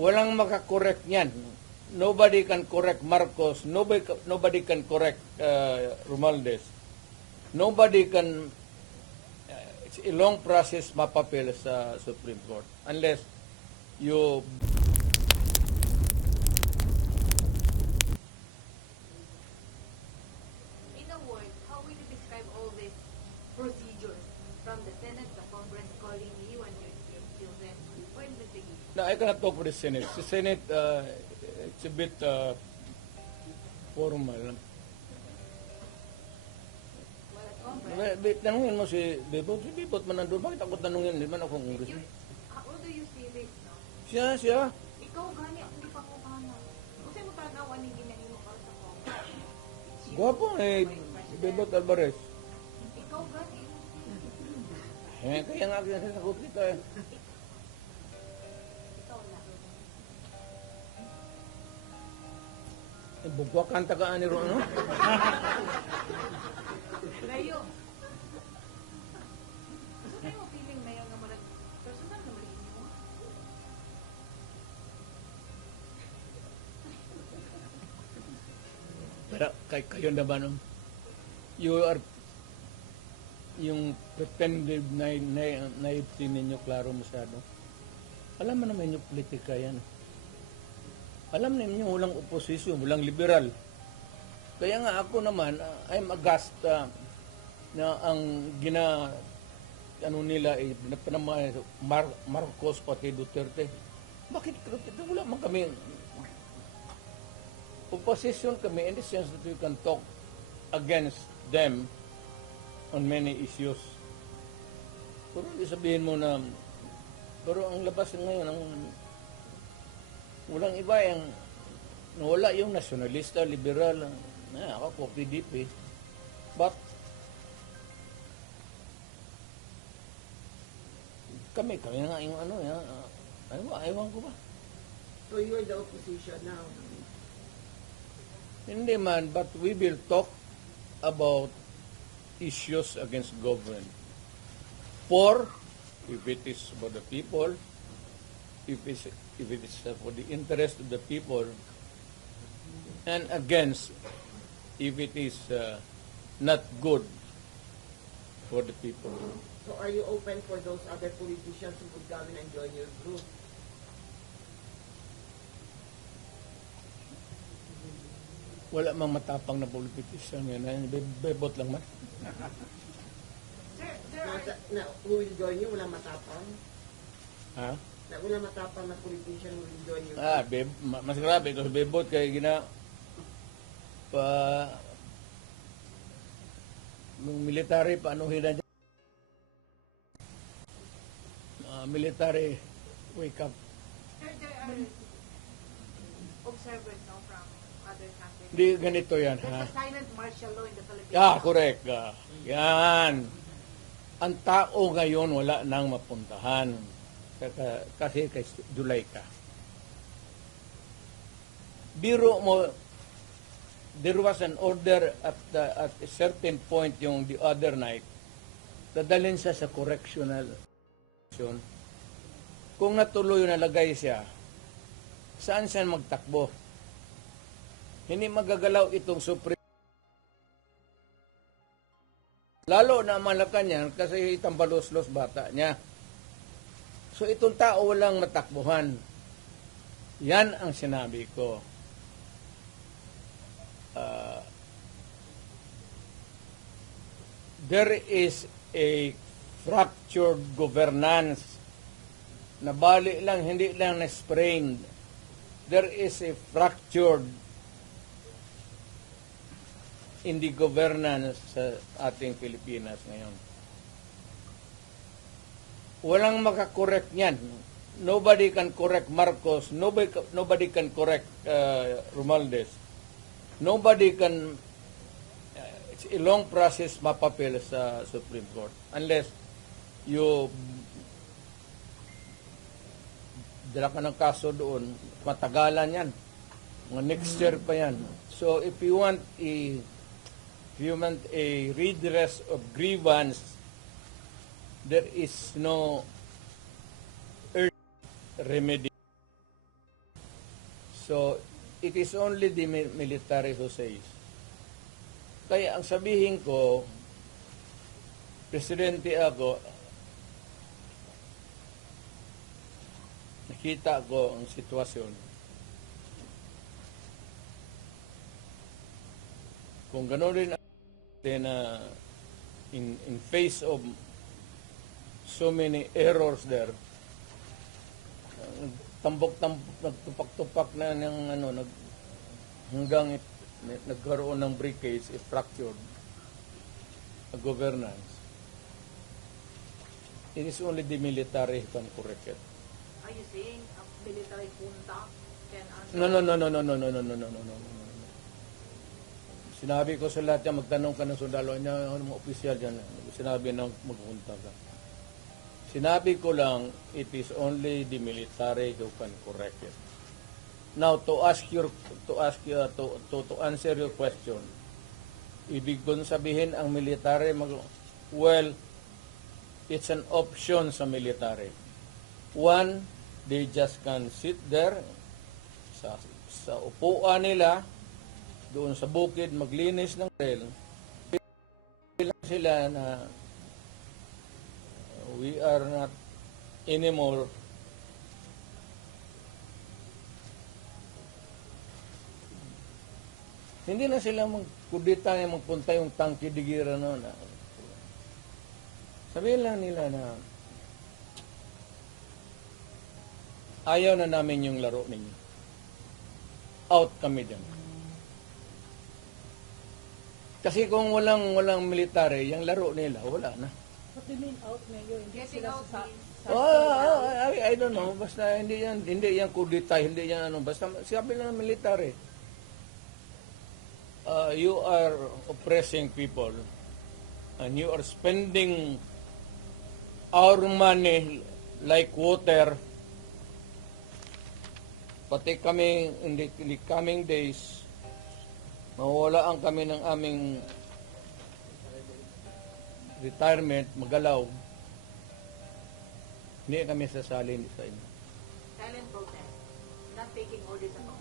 Walang makakorek niyan. Nobody can correct Marcos. Nobody can correct Romualdez. Nobody can, it's a long process mapapil sa Supreme Court unless you In a word, how would you describe all these procedures from the Senate, the Congress calling you and your children for investigation? No, I cannot talk for the Senate. The Senate, it's a bit formal. Well, at Congress, Tanungin mo si Bebot. Si Bebot man nandun. Bakit ako tanungin? Hindi man ako congressman. how do you see this, no? Siya. Ikaw gani, ako di pa ko kana. Kasi mo tanawan ni ginahimo mo para sa Congress. Gwapo eh. Bebot Alvarez. Ikaw gani. Kaya nga sinasagot kita eh. Ikaw na. Bugwakan tagaan ni Ron, no? Layo. So, kayo mo feeling na yun nga marag personal na mali mo? Pero kayo naman, you are yung pretended naivety ninyo klaro masyado. Alam mo naman yung politika yan. Alam ninyo walang oposisyon, walang liberal. Kaya nga ako naman, I'm aghast na ang nila Marcos pati Duterte. Bakit wala man kami opposition kami in the sense that we can talk against them on many issues. Pero hindi sabihin mo na pero ang labas ngayon ang walang iba yung wala yung nasyonalista, liberal, ako po PDP. But kami na nga yung ewan ko ba? So you're the opposition now. Hindi man, but we will talk about issues against government. If it is for the people, if it is for the interest of the people, and against if it is not good for the people. So are you open for those other politicians who would come and join your group? Wala mang matapang na politician yan. Bebot lang man. Who will join you? Wala matapang? Ha? Wala matapang na politician who will join you? Mas grabe ito. Bebot kaya nung military, paano hina dyan? Military, wake up. There are observers now from other countries. Hindi ganito yan, There's ha? a silent martial law in the Philippines. Correct. Yan. Ang tao ngayon wala nang mapuntahan. Kasi kay July ka. Biro mo, there was an order at a certain point yung the other night, dadalhin siya sa correctional. Kung natuloy nalagay siya, saan siya magtakbo? Hindi magagalaw itong Supreme. Lalo na Malacanang kasi itambalos-los bata niya. So itong tao walang matakbuhan. Yan ang sinabi ko. There is a fractured governance. Nabali lang, hindi lang na-sprained. There is a fractured in the governance sa ating Pilipinas ngayon. Walang makakorek niyan. Nobody can correct Marcos. Nobody can correct Romualdez. Nobody can, it's a long process mapapil sa Supreme Court unless you dala ka ng kaso doon, matagalan yan. Mga next year pa yan. So if you want a redress of grievance, there is no remedy. So, it is only the military who says. Kaya ang sabihin ko, presidente ako, nakita ko ang sitwasyon. Kung gano'n rin na in face of so many errors there, nagtupak-tupak na ng hanggang nagkaroon ng breakage, fractured governance. It is only the military who can correct it. Are you saying a military junta can answer? No. Sinabi ko sa lahat yan, magtanong ka ng sundalo niya, ano mga opisyal dyan, sinabi na magpunta ka. Sinabi ko lang, it is only the military who can correct it. Now, to answer your question, ibig kong sabihin ang military, well, it's an option sa military. One, they just can sit there sa upuan nila, doon sa bukid, maglinis ng rail. Bilang sila na we are not anymore hindi na sila magkudita na magpunta yung tangki digira noon. Sabihin lang nila na ayaw na namin yung laro ninyo. Out kami dyan. Kasi kung walang military, yung laro nila, wala na. What do you mean out, Mayor? Hindi Getting sila out means I don't know. Basta hindi yan kudita, hindi yan ano. Basta sabi lang ng military, you are oppressing people and you are spending our money like water. Pati kami in the coming days, mawawalaan kami ng aming retirement, magalaw. Hindi kami sasali sa inyo. silent protest, not taking orders at all.